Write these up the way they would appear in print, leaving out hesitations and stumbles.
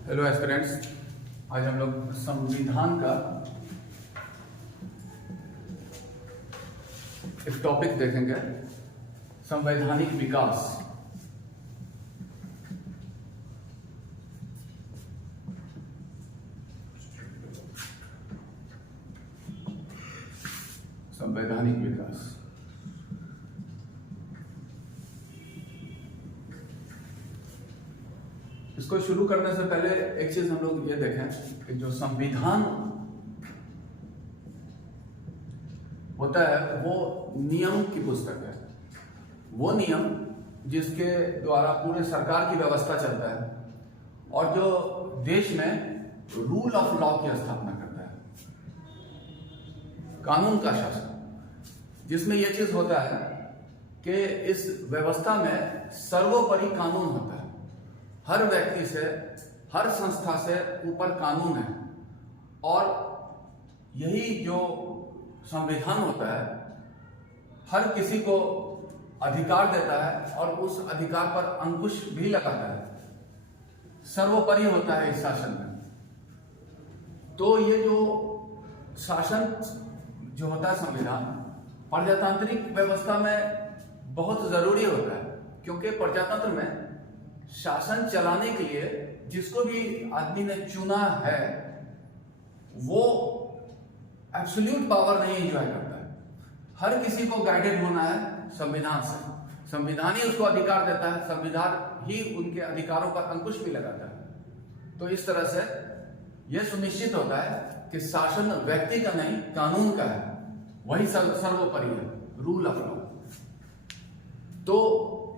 Hello aspirants, आज हम लोग संविधान का एक टॉपिक देखेंगे, संवैधानिक विकास। संवैधानिक विकास इसको शुरू करने से पहले एक चीज हम लोग ये देखें कि जो संविधान होता है वो नियम की पुस्तक है। वो नियम जिसके द्वारा पूरे सरकार की व्यवस्था चलता है और जो देश में रूल ऑफ लॉ की स्थापना करता है, कानून का शासन, जिसमें यह चीज होता है कि इस व्यवस्था में सर्वोपरि कानून होता है। हर व्यक्ति से, हर संस्था से ऊपर कानून है और यही जो संविधान होता है हर किसी को अधिकार देता है और उस अधिकार पर अंकुश भी लगाता है। सर्वोपरि होता है इस शासन में। तो ये जो शासन जो होता है संविधान, प्रजातांत्रिक व्यवस्था में बहुत जरूरी होता है, क्योंकि प्रजातंत्र में शासन चलाने के लिए जिसको भी आदमी ने चुना है वो एब्सोल्यूट पावर नहीं एंजॉय करता है। हर किसी को गाइडेड होना है संविधान से। संविधान ही उसको अधिकार देता है, संविधान ही उनके अधिकारों पर अंकुश भी लगाता है। तो इस तरह से यह सुनिश्चित होता है कि शासन व्यक्ति का नहीं, कानून का है, वही सर्वोपरि है, रूल ऑफ लॉ। तो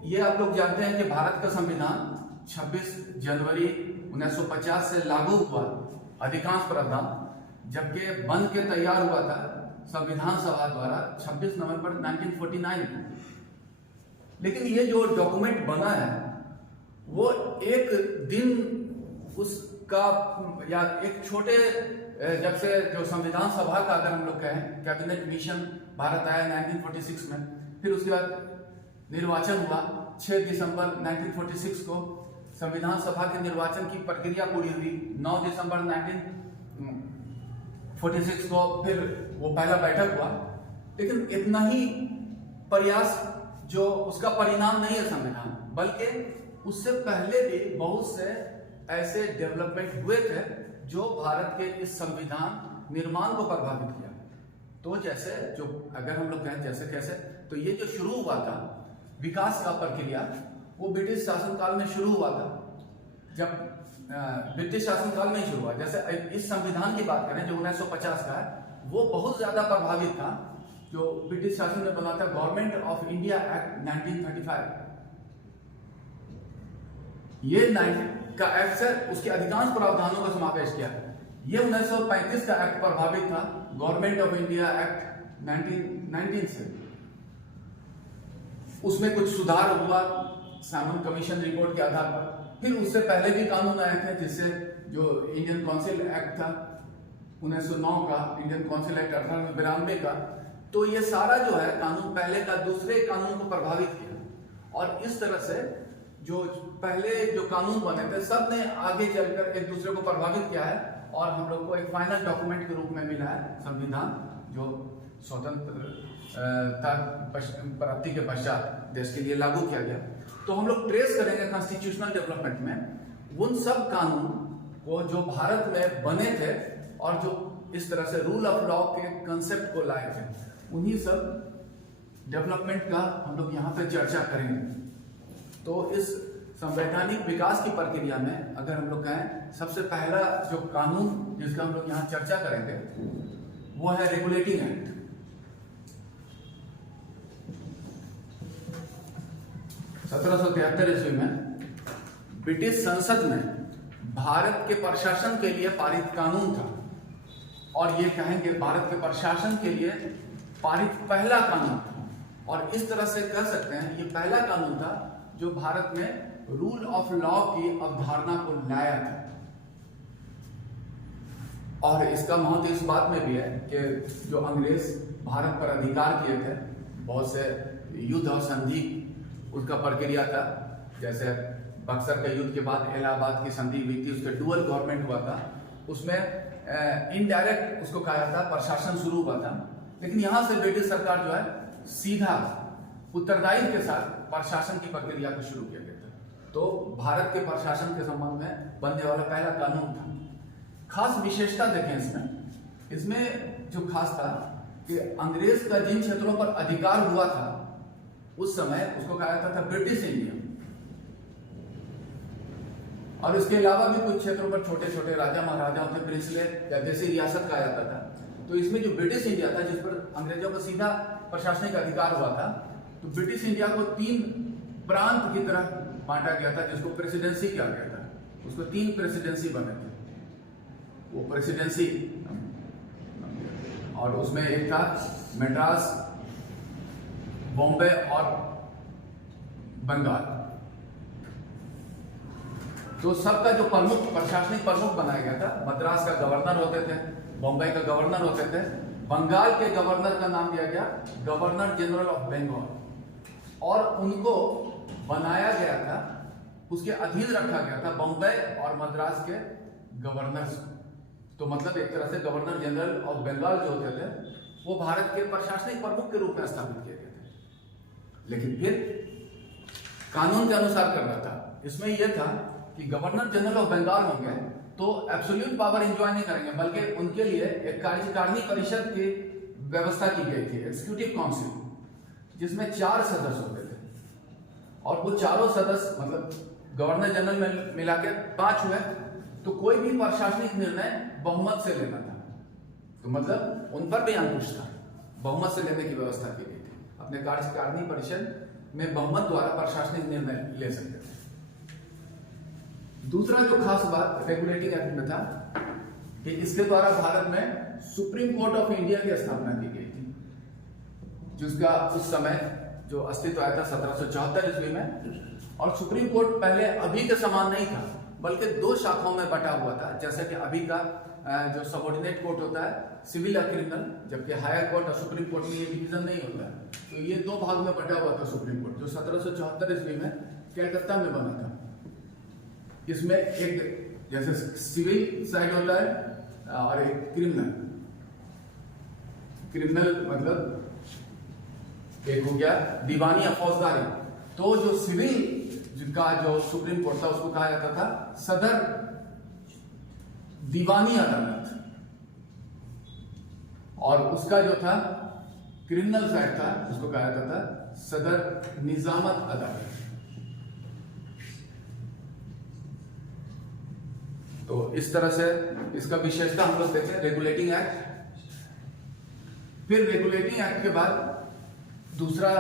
ये आप लोग जानते हैं कि भारत का संविधान 26 जनवरी 1950 से लागू हुआ, अधिकांश प्रावधान, जबकि बन के तैयार हुआ था संविधान सभा द्वारा 26 नवंबर 1949 में। लेकिन ये जो डॉक्यूमेंट बना है वो एक दिन उसका या एक छोटे, जब से जो संविधान सभा का अगर हम लोग कहें, कैबिनेट मिशन भारत आया 1946 में, फिर उसके बाद निर्वाचन हुआ 6 दिसंबर 1946 को। संविधान सभा के निर्वाचन की प्रक्रिया पूरी हुई 9 दिसंबर 1946 को, फिर वो पहला बैठक हुआ। लेकिन इतना ही प्रयास जो उसका परिणाम नहीं है संविधान, बल्कि उससे पहले भी बहुत से ऐसे डेवलपमेंट हुए थे जो भारत के इस संविधान निर्माण को प्रभावित किया। तो जैसे जो अगर हम लोग कहें जैसे कैसे, तो ये जो शुरू हुआ था विकास का प्रक्रिया, वो ब्रिटिश शासनकाल में शुरू हुआ था। जब ब्रिटिश शासनकाल में ही शुरू हुआ, जैसे इस संविधान की बात करें जो 1950 का है, वो बहुत ज्यादा प्रभावित था जो ब्रिटिश शासन ने बना था गवर्नमेंट ऑफ इंडिया एक्ट 1935। ये का एक्ट से उसके अधिकांश प्रावधानों का समावेश किया। ये 1935 का एक्ट प्रभावित था गवर्नमेंट ऑफ इंडिया एक्ट 1919 से। उसमें कुछ सुधार हुआ साइमन कमीशन रिपोर्ट के आधार पर। फिर उससे पहले भी कानून आए थे, जिससे जो इंडियन काउंसिल एक्ट था 1909 का, इंडियन काउंसिल एक्ट 1892 का। तो ये सारा जो है कानून पहले का दूसरे कानून को प्रभावित किया और इस तरह से जो पहले जो कानून बने थे सब ने आगे चलकर एक दूसरे को प्रभावित किया है और हम लोग को एक फाइनल डॉक्यूमेंट के रूप में मिला है संविधान, जो स्वतंत्रता प्राप्ति के पश्चात देश के लिए लागू किया गया। तो हम लोग ट्रेस करेंगे कॉन्स्टिट्यूशनल डेवलपमेंट में उन सब कानून को जो भारत में बने थे और जो इस तरह से रूल ऑफ लॉ के कंसेप्ट को लाए थे, उन्हीं सब डेवलपमेंट का हम लोग यहाँ पे चर्चा करेंगे। तो इस संवैधानिक विकास की प्रक्रिया में अगर हम लोग कहें, सबसे पहला जो कानून जिसका हम लोग यहाँ चर्चा करेंगे वो है रेगुलेटिंग एक्ट। 1773 ईस्वी में ब्रिटिश संसद में भारत के प्रशासन के लिए पारित कानून था और ये कहेंगे भारत के प्रशासन के लिए पारित पहला कानून था। और इस तरह से कह सकते हैं ये पहला कानून था जो भारत में रूल ऑफ लॉ की अवधारणा को लाया था। और इसका महत्व इस बात में भी है कि जो अंग्रेज भारत पर अधिकार किए थे, बहुत से युद्ध और संधि उसका प्रक्रिया था, जैसे बक्सर के युद्ध के बाद इलाहाबाद की संधि हुई थी, उसके डुअल गवर्नमेंट हुआ था, उसमें इनडायरेक्ट उसको कहा था प्रशासन शुरू हुआ था। लेकिन यहां से ब्रिटिश सरकार जो है सीधा उत्तरदायित्व के साथ प्रशासन की प्रक्रिया को शुरू किया गया था। तो भारत के प्रशासन के संबंध में बनने वाला पहला कानून था। खास विशेषता देखें इसमें जो खास था कि अंग्रेज का जिन क्षेत्रों पर अधिकार हुआ था उस समय उसको कहा जाता था ब्रिटिश इंडिया, और इसके अलावा भी कुछ क्षेत्रों पर छोटे छोटे राजा महाराजाओं थे, प्रिंसलेट या जैसी रियासत कहा जाता था। तो इसमें जो ब्रिटिश इंडिया था जिस पर अंग्रेजों को सीधा प्रशासनिक अधिकार हुआ था, तो ब्रिटिश इंडिया को 3 प्रांत की तरह बांटा गया था, जिसको प्रेसिडेंसी किया गया था। उसको 3 प्रेसिडेंसी बने थे, वो प्रेसिडेंसी, और उसमें एक था मद्रास, बॉम्बे और बंगाल। तो सबका जो प्रमुख प्रशासनिक प्रमुख बनाया गया था, मद्रास का गवर्नर होते थे, बॉम्बे का गवर्नर होते थे, बंगाल के गवर्नर का नाम दिया गया गवर्नर जनरल ऑफ बंगाल, और उनको बनाया गया था, उसके अधीन रखा गया था बॉम्बे और मद्रास के गवर्नर्स। तो मतलब एक तरह से गवर्नर जनरल ऑफ बंगाल जो होते थे वो भारत के प्रशासनिक प्रमुख के रूप में स्थापित किए गए थे। लेकिन फिर कानून के अनुसार करना था। इसमें यह था कि गवर्नर जनरल ऑफ बंगाल होंगे तो एब्सोल्यूट पावर एंजॉय नहीं करेंगे, बल्कि उनके लिए एक कार्यकारिणी परिषद की व्यवस्था की गई थी, एग्जीक्यूटिव काउंसिल, जिसमें 4 सदस्य होते थे, और वो चारों सदस्य मतलब गवर्नर जनरल में मिला के 5 हुए। तो कोई भी प्रशासनिक निर्णय बहुमत से लेना था, तो मतलब उन पर भी अंकुश था, बहुमत से लेने की व्यवस्था की गई थी। अपने कार्यकारिणी परिषद में बहुमत द्वारा प्रशासनिक निर्णय ले सकते थे। दूसरा जो खास बात रेगुलेटिंग एक्ट में था कि इसके द्वारा भारत में सुप्रीम कोर्ट ऑफ इंडिया की स्थापना की गई थी, जिसका उस समय जो अस्तित्व आया था 1774 ईस्वी में। और सुप्रीम कोर्ट पहले अभी के समान नहीं था, बल्कि 2 शाखाओं में बटा हुआ था। जैसे कि अभी का जो सबऑर्डिनेट कोर्ट होता है सिविल और क्रिमिनल, जबकि हायर कोर्ट और सुप्रीम कोर्ट में ये डिवीजन नहीं होता है। तो ये 2 भाग में बटा हुआ था सुप्रीम कोर्ट, जो 1774 ईस्वी में कलकत्ता में बना था। इसमें एक जैसे सिविल साइड होता है और एक क्रिमिनल। क्रिमिनल मतलब एक हो गया दीवानी या फौजदारी। तो जो सिविल जिनका जो सुप्रीम कोर्ट था उसको कहा जाता था सदर दीवानी अदालत, और उसका जो था क्रिमिनल साइड था उसको कहा जाता था सदर निजामत अदालत। तो इस तरह से इसका विशेषता हम लोग देखें रेगुलेटिंग एक्ट। फिर रेगुलेटिंग एक्ट के बाद दूसरा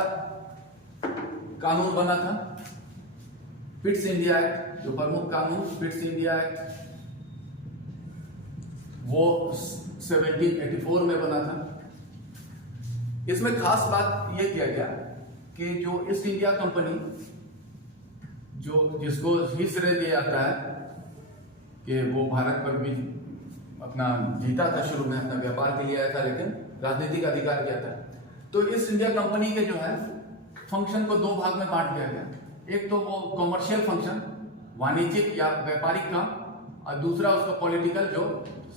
कानून बना था पिट्स इंडिया एक्ट, जो प्रमुख कानून पिट्स इंडिया एक्ट, वो 1784 में बना था। इसमें खास बात यह किया गया कि जो ईस्ट इंडिया कंपनी जो जिसको ही श्रेय दिया जाता है कि वो भारत पर भी अपना जीता था, शुरू में अपना व्यापार के लिए आया था, लेकिन राजनीतिक अधिकार किया था। तो ईस्ट इंडिया कंपनी के जो है फंक्शन को 2 भाग में बांट दिया गया। एक तो वो कॉमर्शियल फंक्शन, वाणिज्यिक या व्यापारिक काम, और दूसरा उसका पॉलिटिकल, जो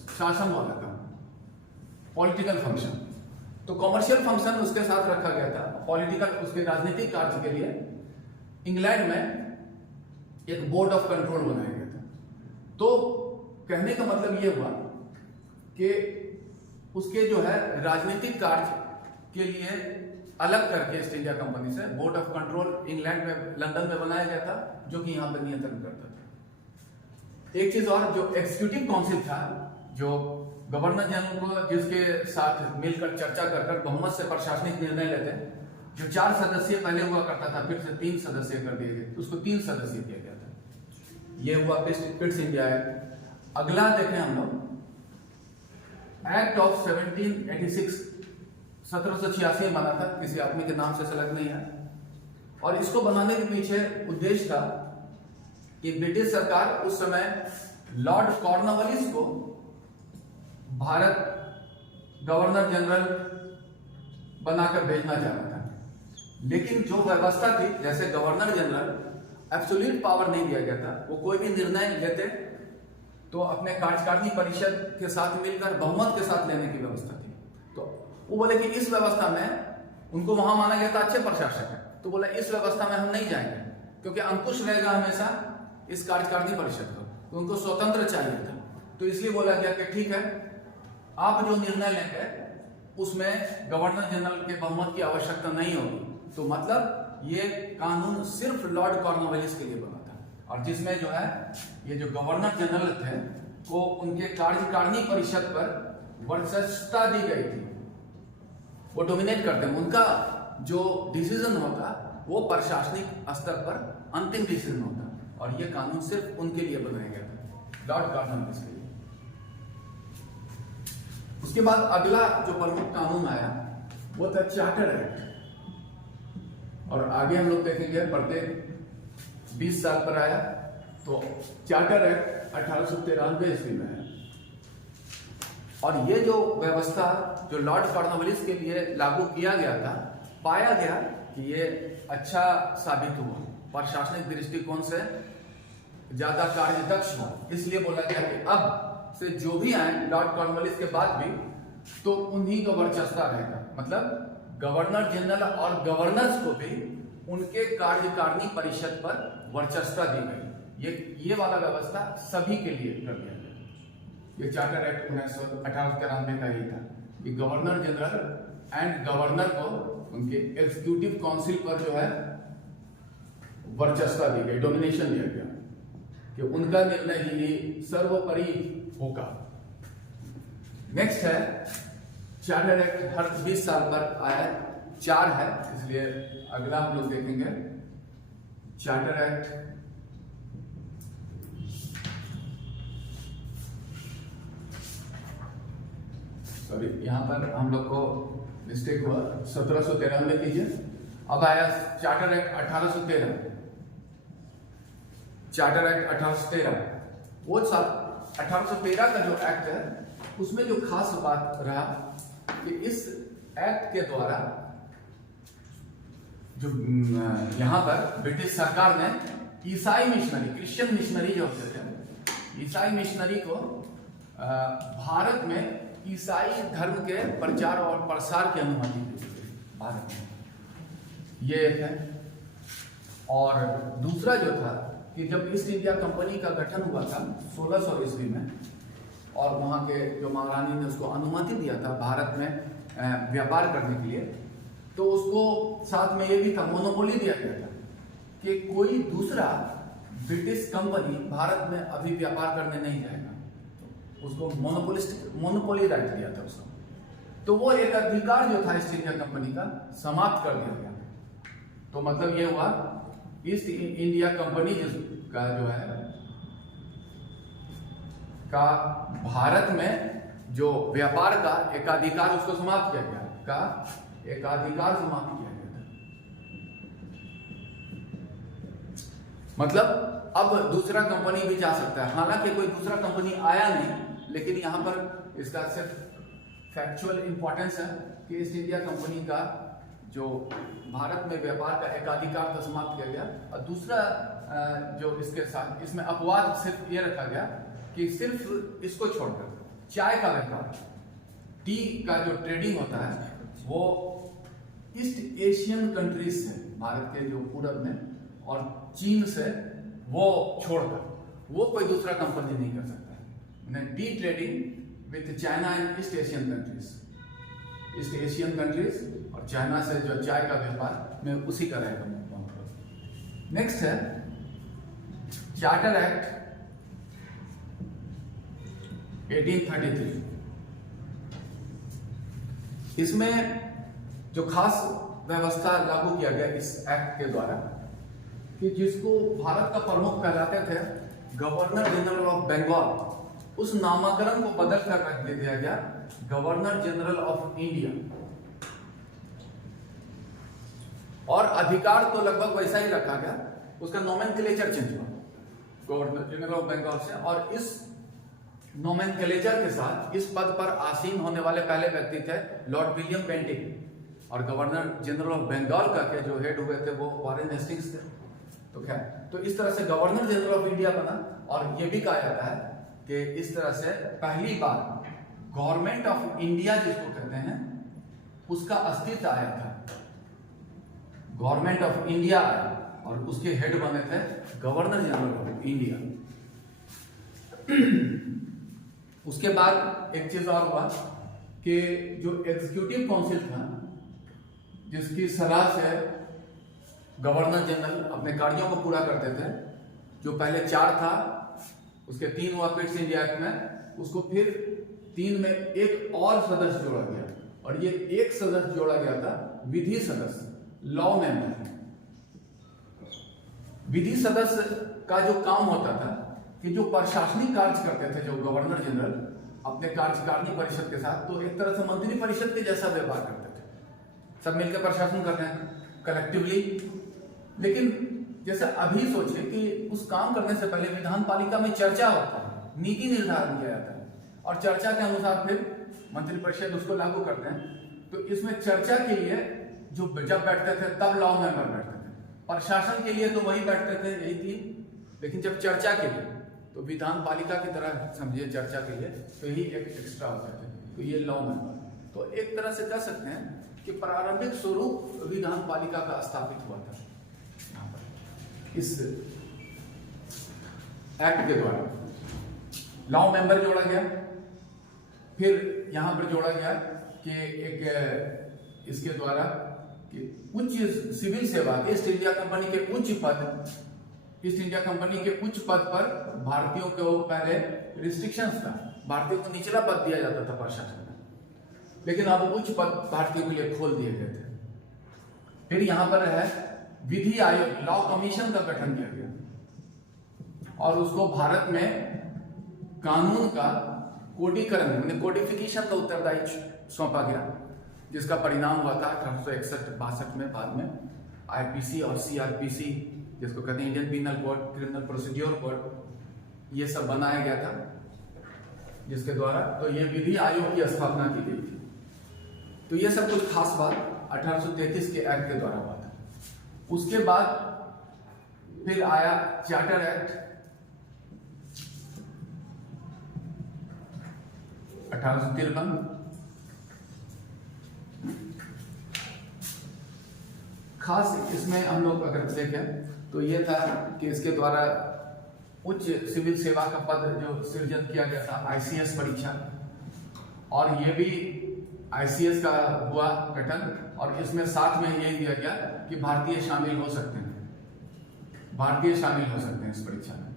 शासन वाला काम, पॉलिटिकल फंक्शन। तो कॉमर्शियल फंक्शन उसके साथ रखा गया था, पॉलिटिकल उसके राजनीतिक कार्य के लिए इंग्लैंड में एक बोर्ड ऑफ कंट्रोल बनाया गया था। तो कहने का मतलब यह हुआ कि उसके जो है राजनीतिक कार्य के लिए अलग करके ईस्ट इंडिया कंपनी से बोर्ड ऑफ कंट्रोल इंग्लैंड में, लंदन में बनाया गया था, जो कि यहां पर नियंत्रण करता था। एक चीज और, जो एग्जीक्यूटिव काउंसिल था, जो गवर्नर जनरल को जिसके साथ मिलकर चर्चा कर बहुमत से प्रशासनिक निर्णय लेते, जो 4 सदस्यीय पहले हुआ करता था, फिर से 3 सदस्यीय कर दिए गए, उसको 3 सदस्यीय किया गया था। यह हुआ पिट्स इंडिया एक्ट। अगला देखें हम लोग एक्ट ऑफ 1786, 1786 में बना था, किसी आदमी के नाम से सेलेक्ट नहीं है। और इसको बनाने के पीछे उद्देश्य था कि ब्रिटिश सरकार उस समय लॉर्ड कॉर्नवालिस को भारत गवर्नर जनरल बनाकर भेजना चाहता था। लेकिन जो व्यवस्था थी, जैसे गवर्नर जनरल एब्सोल्यूट पावर नहीं दिया गया था। वो कोई भी निर्णय लेते तो अपने कार्यकारिणी परिषद के साथ मिलकर बहुमत के साथ लेने की व्यवस्था थी। तो वो बोले कि इस व्यवस्था में उनको वहां माना गया था अच्छे प्रशासक है, तो बोला इस व्यवस्था में हम नहीं जाएंगे क्योंकि अंकुश रहेगा हमेशा इस कार्यकारिणी परिषद का, तो उनको स्वतंत्र चाहिए था। तो इसलिए बोला गया कि ठीक है, आप जो निर्णय लेंगे उसमें गवर्नर जनरल के बहुमत की आवश्यकता नहीं होगी। तो मतलब ये कानून सिर्फ लॉर्ड कॉर्नवालिस के लिए बना था, और जिसमें जो है ये जो गवर्नर जनरल थे को उनके कार्यकारिणी परिषद पर वर्चस्वता दी गई थी। वो डोमिनेट करते हैं, उनका जो डिसीजन होता वो प्रशासनिक स्तर पर अंतिम डिसीजन होता, और ये कानून सिर्फ उनके लिए बनाया गया था, लॉर्ड कॉर्नवालिस के लिए। उसके बाद अगला जो प्रमुख कानून आया वो था चार्टर एक्ट, और आगे हम लोग देखेंगे प्रत्येक 20 साल पर आया। तो चार्टर एक्ट 1893 ईस्वी में है, और ये जो व्यवस्था जो लॉर्ड कॉर्नवालिस के लिए लागू किया गया था, पाया गया कि ये अच्छा साबित हुआ, प्रशासनिक दृष्टिकोण से ज्यादा कार्यदक्ष हुआ। इसलिए बोला गया कि अब से जो भी आए लॉर्ड कॉर्नवालिस के बाद भी तो उन्हीं का वर्चस्व रहेगा। मतलब गवर्नर जनरल और गवर्नर्स को भी उनके कार्यकारिणी परिषद पर वर्चस्व दी गई। ये वाला व्यवस्था सभी के लिए कर दिया गया। ये चार्टर एक्ट 1893 का ही था कि गवर्नर जनरल एंड गवर्नर को उनके एग्जीक्यूटिव काउंसिल पर जो है वर्चस्व दी गई, डोमिनेशन दिया गया कि उनका निर्णय ही सर्वोपरि होगा। नेक्स्ट है चार्टर एक्ट, हर 20 साल पर आया, 4 है, इसलिए अगला हम लोग देखेंगे चार्टर एक्ट। सॉरी, यहां पर हम लोग को मिस्टेक हुआ, 1793 कीजिए। अब आया चार्टर एक्ट 1813। चार्टर एक्ट 1813, वो साल 1813 का जो एक्ट है उसमें जो खास बात रहा कि इस एक्ट के द्वारा जो यहां पर ब्रिटिश सरकार ने ईसाई मिशनरी, क्रिश्चियन मिशनरी जो होते थे, ईसाई मिशनरी को भारत में ईसाई धर्म के प्रचार और प्रसार की अनुमति दी भारत में। ये एक है। और दूसरा जो था कि जब ईस्ट इंडिया कंपनी का गठन हुआ था 1600 ईस्वी में, और वहाँ के जो महारानी ने उसको अनुमति दिया था भारत में व्यापार करने के लिए, तो उसको साथ में ये भी था, मोनोपोली दिया गया था कि कोई दूसरा ब्रिटिश कंपनी भारत में अभी व्यापार करने नहीं जाएगा। तो उसको मोनोपोली राइट दिया था उसको। तो वो एक अधिकार जो था ईस्ट इंडिया कंपनी का समाप्त कर दिया गया। तो मतलब ये हुआ ईस्ट इंडिया कंपनी का जो है का भारत में जो व्यापार का एकाधिकार उसको समाप्त किया गया, का एकाधिकार समाप्त किया गया था। मतलब अब दूसरा कंपनी भी जा सकता है, हालांकि कोई दूसरा कंपनी आया नहीं, लेकिन यहां पर इसका सिर्फ फैक्चुअल इंपॉर्टेंस है कि ईस्ट इंडिया कंपनी का जो भारत में व्यापार का एकाधिकार का समाप्त किया गया। और दूसरा जो इसके साथ इसमें अपवाद सिर्फ ये रखा गया कि सिर्फ इसको छोड़कर चाय का व्यापार, टी का जो ट्रेडिंग होता है वो ईस्ट एशियन कंट्रीज से, भारत के जो पूरब में और चीन से, वो छोड़कर वो कोई दूसरा कंपनी नहीं कर सकता। T trading with China and east Asian countries, east Asian countries और चाइना से जो चाय का व्यापार में उसी का रहेगा। नेक्स्ट है चार्टर एक्ट 1833। इसमें जो खास व्यवस्था लागू किया गया इस एक्ट के द्वारा कि जिसको भारत का प्रमुख कहलाते थे गवर्नर जनरल ऑफ बंगाल, उस नामकरण को बदल कर रख दिया गया गवर्नर जनरल ऑफ इंडिया। और अधिकार तो लगभग वैसा ही रखा गया, उसका नोमेनक्लेचर चेंज हुआ गवर्नर जनरल ऑफ बंगाल से। और इस नोमेनक्लेचर के साथ इस पद पर आसीन होने वाले पहले व्यक्ति थे लॉर्ड विलियम बेंटिंग, और गवर्नर जनरल ऑफ बंगाल का के जो हेड हुए थे वो वॉरेन हेस्टिंग्स थे। तो खैर तो इस तरह से गवर्नर जनरल ऑफ इंडिया बना। और यह भी कहा जाता है कि इस तरह से पहली बार गवर्नमेंट ऑफ इंडिया जिसको कहते हैं उसका अस्तित्व आया था। गवर्नमेंट ऑफ इंडिया आया और उसके हेड बने थे गवर्नर जनरल ऑफ इंडिया। उसके बाद एक चीज और हुआ कि जो एग्जीक्यूटिव काउंसिल था, जिसकी सलाह से गवर्नर जनरल अपने कार्यों को पूरा करते थे, जो पहले 4 था, उसके 3 हुआ पिट्स इंडिया एक्ट में, उसको फिर 3 में एक और सदस्य जोड़ा गया। और ये एक सदस्य जोड़ा गया था विधि सदस्य, लॉ मेंबर। विधि सदस्य का जो काम होता था कि जो प्रशासनिक कार्य करते थे जो गवर्नर जनरल अपने कार्यकारिणी परिषद के साथ, तो एक तरह से मंत्री परिषद के जैसा व्यवहार करते थे। सब मिलकर प्रशासन कर रहे हैं कलेक्टिवली। लेकिन जैसे अभी सोचे कि उस काम करने से पहले विधान पालिका में चर्चा होता है, नीति निर्धारण किया जाता है और चर्चा के अनुसार फिर मंत्री परिषद उसको लागू करते हैं। तो इसमें चर्चा के लिए जो जब बैठते थे तब लॉ मेंबर बैठते थे, प्रशासन के लिए तो वही बैठते थे, यही 3। लेकिन जब चर्चा के लिए तो विधान पालिका की तरह समझिए चर्चा के लिए, तो यही एक एक्स्ट्रा होते थे, तो ये लॉ मेंबर। तो एक तरह से कह सकते हैं कि प्रारंभिक स्वरूप विधान पालिका का स्थापित हुआ था यहाँ पर इस एक्ट के द्वारा। लॉ मेंबर जोड़ा गया, फिर यहां पर जोड़ा गया कि एक इसके द्वारा कि उच्च सिविल सेवा, ईस्ट इंडिया कंपनी के उच्च पद, ईस्ट इंडिया कंपनी के उच्च पद पर भारतीयों को पहले रिस्ट्रिक्शंस था, भारतीयों को निचला पद दिया जाता था प्रशासन में, लेकिन अब उच्च पद भारतीयों के लिए खोल दिए गए थे। फिर यहां पर है विधि आयोग, लॉ कमीशन का गठन किया गया और उसको भारत में कानून का कोडीकरण, कोडिफिकेशन का उत्तरदायी सौंपा गया, जिसका परिणाम हुआ था 1861-62 में। बाद में आईपीसी और सीआरपीसी, जिसको कहते हैं Indian penal code, criminal procedure code, ये सब बनाया गया था, जिसके द्वारा तो ये विधि आयोग की स्थापना की गई थी। तो ये सब कुछ खास बात 1833 के एक्ट के द्वारा हुआ था। उसके बाद फिर आया चार्टर एक्ट 1853। खास इसमें हम लोग अगर देखें तो ये था कि इसके द्वारा उच्च सिविल सेवा का पद जो सृजन किया गया था, आईसीएस परीक्षा, और ये भी आईसीएस का हुआ गठन, और इसमें साथ में यही दिया गया कि भारतीय शामिल हो सकते हैं, भारतीय शामिल हो सकते हैं इस परीक्षा में।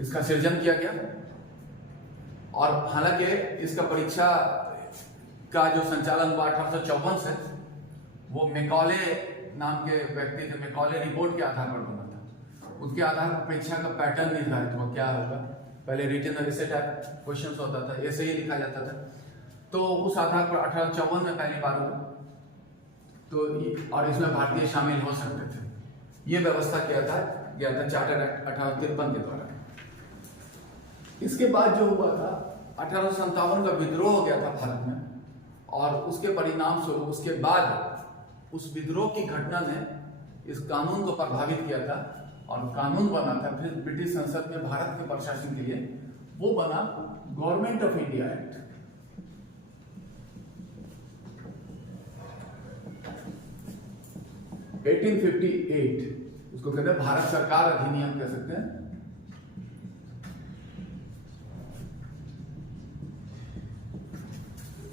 इसका सृजन किया गया और हालांकि इसका परीक्षा का जो संचालन हुआ 1854 से, वो मैकॉले नाम के व्यक्ति थे, मैकॉले रिपोर्ट के आधार पर बना था। उसके आधार पर परीक्षा का पैटर्न निर्धारित हुआ, क्या होगा। पहले रिटन और ऐसे टाइप क्वेश्चंस होता था, ऐसे ही लिखा जाता था। तो उस आधार पर 1854 में पहली बार हुआ, तो और इसमें भारतीय शामिल हो सकते थे, ये व्यवस्था किया था चार्टर एक्ट 1853 के द्वारा। इसके बाद जो हुआ था 1857 का विद्रोह हो गया था भारत में, और उसके परिणाम स्वरूप उसके बाद उस विद्रोह की घटना ने इस कानून को प्रभावित किया था और कानून बना था। फिर ब्रिटिश संसद में भारत के प्रशासन के लिए वो बना गवर्नमेंट ऑफ इंडिया एक्ट। उसको कहते हैं भारत सरकार अधिनियम कह सकते हैं।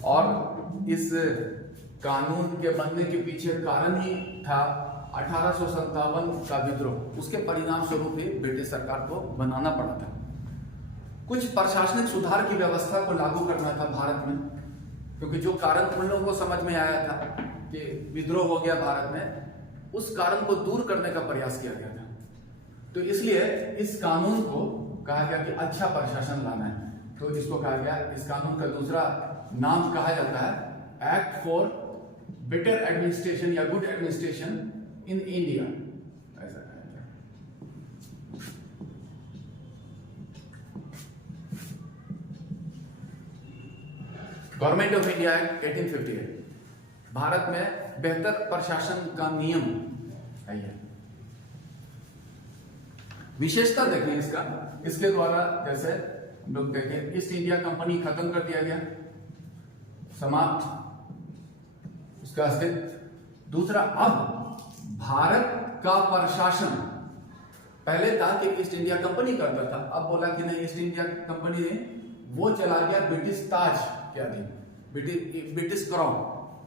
और इस कानून के बनने के पीछे कारण ही था 1857 का विद्रोह। उसके परिणाम स्वरूप ही ब्रिटिश सरकार को बनाना पड़ा था। कुछ प्रशासनिक सुधार की व्यवस्था को लागू करना था भारत में, क्योंकि जो कारण उन लोगों को समझ में आया था कि विद्रोह हो गया भारत में, उस कारण को दूर करने का प्रयास किया गया था। तो इसलिए इस कानून को कहा गया कि अच्छा प्रशासन लाना है। तो इसको कहा गया, इस कानून का दूसरा नाम कहा जाता है एक्ट फॉर बेटर एडमिनिस्ट्रेशन या गुड एडमिनिस्ट्रेशन इन इंडिया, ऐसा कहा जाता है। Government of India act 1858 Bharat में बेहतर प्रशासन का नियम है। विशेषता देखें इसका, इसके द्वारा जैसे हम लोग देखें, ईस्ट इंडिया कंपनी खत्म कर दिया गया, समाप्त उसका अस्तित्व। दूसरा, अब भारत का प्रशासन, पहले था कि ईस्ट इंडिया कंपनी करता था, अब बोला कि नहीं, ईस्ट इंडिया कंपनी ने वो चला गया ब्रिटिश ताज के अधीन, ब्रिटिश क्राउन।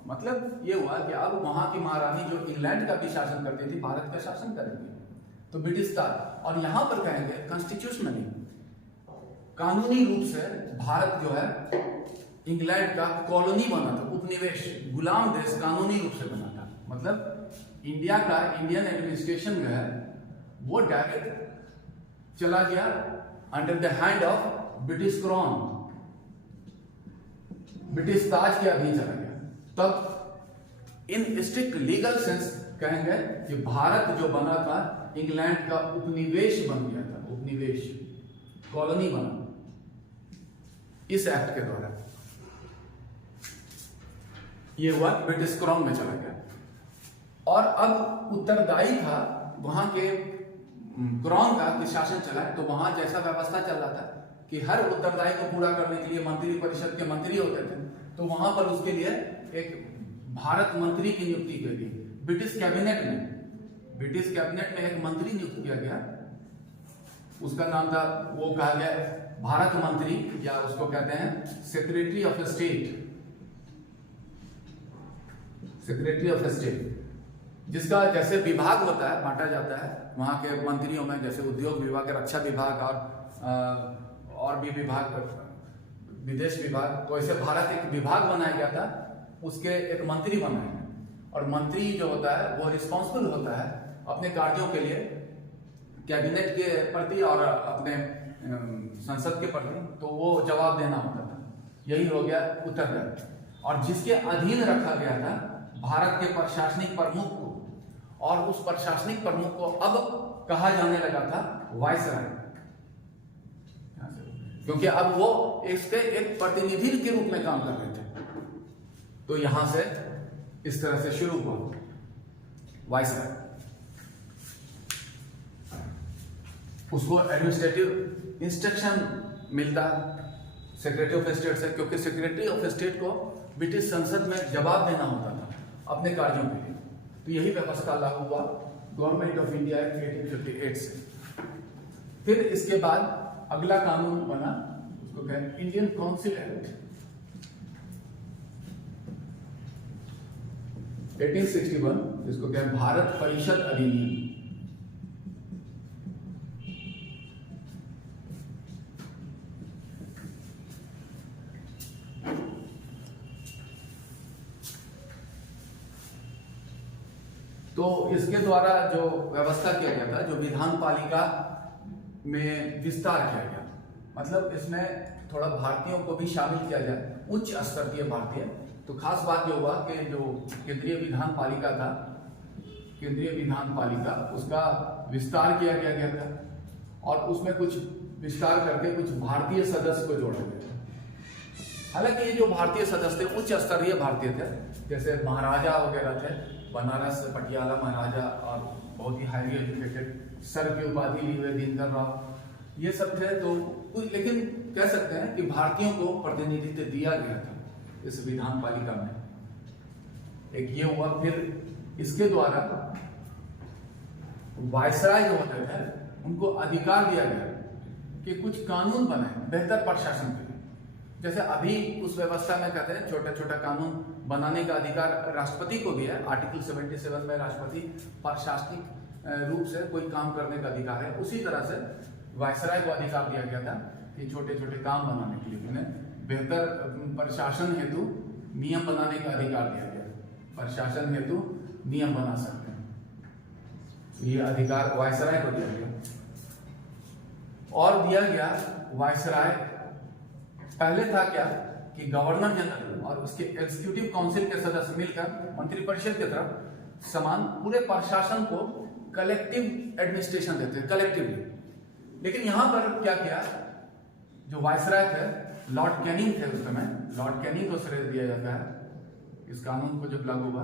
मतलब ये हुआ कि अब वहां की महारानी जो इंग्लैंड का भी शासन करती थी, भारत का शासन करेंगे, तो ब्रिटिश ताज। और यहां पर कहेंगे कॉन्स्टिट्यूशनली, कानूनी रूप से भारत जो है इंग्लैंड का कॉलोनी बना था, उपनिवेश, गुलाम देश कानूनी रूप से बना था। मतलब इंडिया का इंडियन एडमिनिस्ट्रेशन जो है वो डायरेक्ट चला गया under the hand of British crown, British ताज के अधीन चला गया। तब इन स्ट्रिक्ट लीगल सेंस कहेंगे कि भारत जो बना था इंग्लैंड का उपनिवेश बन गया था, उपनिवेश, कॉलोनी बना इस एक्ट के द्वारा। ये हुआ ब्रिटिश क्राउन में चला गया। और अब उत्तरदायी था वहां के क्राउन का कि शासन चला है, तो वहां जैसा व्यवस्था चल रहा था कि हर उत्तरदायी को पूरा करने के लिए मंत्री परिषद के मंत्री होते थे, तो वहां पर उसके लिए एक भारत मंत्री की नियुक्ति की गई। ब्रिटिश कैबिनेट में एक मंत्री नियुक्त किया गया, उसका नाम था, वो कहा गया भारत मंत्री, या उसको कहते हैं secretary of state, secretary of state, जिसका जैसे विभाग होता है, बांटा जाता है वहां के मंत्रियों में, जैसे उद्योग विभाग, रक्षा विभाग और भी विभाग, विदेश विभाग, तो ऐसे भारत एक विभाग बनाया गया था, उसके एक मंत्री बनाए गए। और मंत्री जो होता है वो रिस्पॉन्सिबल होता है अपने कार्यों के लिए कैबिनेट के प्रति और अपने संसद के प्रति, तो वो जवाब देना होता था। यही हो गया उत्तरदायी। और जिसके अधीन रखा गया था भारत के प्रशासनिक प्रमुख को, और उस प्रशासनिक प्रमुख को अब कहा जाने लगा था वायसराय, क्योंकि अब वो इसके एक प्रतिनिधि के रूप में काम कर रहे थे। तो यहां से इस तरह से शुरू हुआ वायसराय। उसको एडमिनिस्ट्रेटिव इंस्ट्रक्शन मिलता सेक्रेटरी ऑफ स्टेट से, क्योंकि सेक्रेटरी ऑफ स्टेट को ब्रिटिश संसद में जवाब देना होता था अपने कार्यों के लिए। तो यही व्यवस्था लागू हुआ गवर्नमेंट ऑफ इंडिया एक्ट 1858 से। फिर इसके बाद अगला कानून बना, उसको कहते हैं इंडियन काउंसिल एक्ट 1861, जिसको कहते हैं भारत परिषद अधिनियम। तो इसके द्वारा जो व्यवस्था किया गया था, जो विधान पालिका में विस्तार किया गया, मतलब इसमें थोड़ा भारतीयों को भी शामिल किया जाए, उच्च स्तर के भारतीय। तो खास बात जो हुआ कि जो केंद्रीय विधान पालिका था, केंद्रीय विधान पालिका, उसका विस्तार किया गया था, और उसमें कुछ विस्तार करके कुछ भारतीय सदस्य को जोड़ा गया था। हालांकि ये जो भारतीय सदस्य थे उच्च स्तरीय भारतीय थे, जैसे महाराजा वगैरह थे, बनारस पटियाला महाराजा, और बहुत ही हाईली एजुकेटेड, सर की उपाधि लिए हुए दिनकर राव, ये सब थे। तो लेकिन कह सकते हैं कि भारतीयों को प्रतिनिधित्व दिया गया था इस विधान पालिका में। एक ये हुआ। फिर इसके द्वारा वायसराय जो होते थे उनको अधिकार दिया गया कि कुछ कानून बनाए बेहतर प्रशासन के लिए। जैसे अभी उस व्यवस्था में कहते हैं छोटा छोटा कानून बनाने का अधिकार राष्ट्रपति को भी है। आर्टिकल 77 में राष्ट्रपति प्रशासनिक रूप से कोई काम करने का अधिकार है। उसी तरह से वायसराय को अधिकार दिया गया था कि छोटे छोटे काम बनाने के लिए उन्हें बेहतर प्रशासन हेतु नियम बनाने का अधिकार दिया गया। प्रशासन हेतु नियम बना सकते हैं, तो ये अधिकार वायसराय को दिया गया। और दिया गया वायसराय, पहले था क्या कि गवर्नर जनरल और उसके एग्जीक्यूटिव काउंसिल के सदस्य मिलकर मंत्रिपरिषद की तरफ समान पूरे प्रशासन को कलेक्टिव एडमिनिस्ट्रेशन देते, कलेक्टिवली। लेकिन यहां पर क्या किया, जो वायसराय थे, लॉर्ड कैनिंग थे उस समय, लॉर्ड कैनिंग को श्रेय दिया जाता है इस कानून को जब लागू हुआ।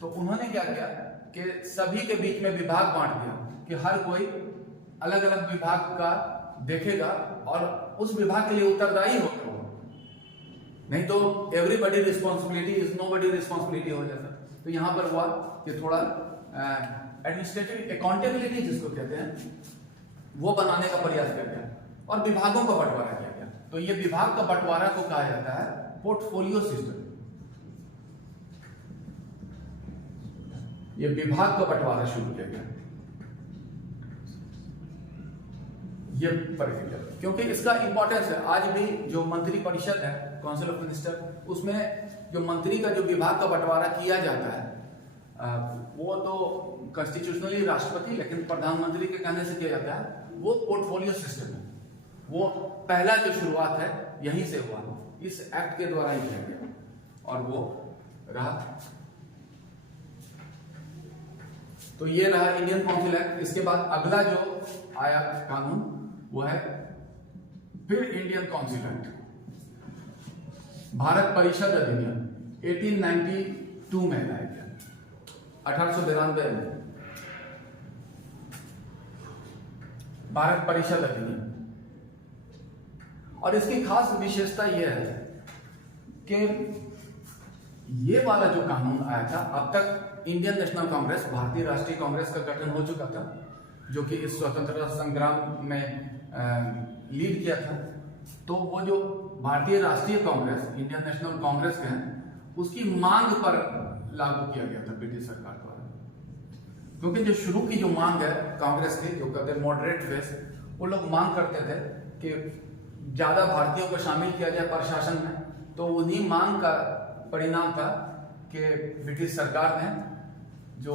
तो उन्होंने क्या किया कि सभी के बीच में विभाग बांट दिया कि हर कोई अलग अलग विभाग का देखेगा और उस विभाग के लिए उत्तरदायी होगा वो, नहीं तो everybody responsibility is nobody responsibility हो जाता। तो यहाँ पर हुआ कि थोड़ा एडमिनिस्ट्रेटिव अकाउंटेबिलिटी जिसको कहते हैं वो बनाने का प्रयास किया गया और विभागों का बंटवारा किया गया। तो ये विभाग का बंटवारा को कहा जाता है पोर्टफोलियो सिस्टम। ये विभाग का बंटवारा शुरू किया गया ये प्रक्रिया, क्योंकि इसका इंपॉर्टेंस है। आज भी जो मंत्री परिषद है, काउंसिल ऑफ मिनिस्टर, उसमें जो मंत्री का जो विभाग का बंटवारा किया जाता है वो तो कॉन्स्टिट्यूशनली राष्ट्रपति, लेकिन प्रधानमंत्री के कहने से किया जाता है, वो पोर्टफोलियो सिस्टम है। वो पहला जो शुरुआत है यहीं से हुआ, इस एक्ट के द्वारा ही किया गया और वो रहा। तो ये रहा इंडियन काउंसिल एक्ट। इसके बाद अगला जो आया कानून वो है फिर इंडियन काउंसिल एक्ट, भारत परिषद अधिनियम 1892 में लाया गया, 1892 में भारत परिषद अधिनियम। और इसकी खास विशेषता यह है कि ये वाला जो कानून आया था, अब तक इंडियन नेशनल कांग्रेस, भारतीय राष्ट्रीय कांग्रेस का गठन हो चुका था, जो कि इस स्वतंत्रता संग्राम में लीड किया था। तो वो जो भारतीय राष्ट्रीय कांग्रेस, इंडियन नेशनल कांग्रेस के हैं, उसकी मांग पर लागू किया गया था ब्रिटिश सरकार द्वारा। क्योंकि जो शुरू की जो मांग है कांग्रेस की, जो कहते हैं मॉडरेट फेस, वो लोग मांग करते थे कि ज्यादा भारतीयों को शामिल किया जाए प्रशासन में। तो उन्हीं मांग का परिणाम था कि ब्रिटिश सरकार ने जो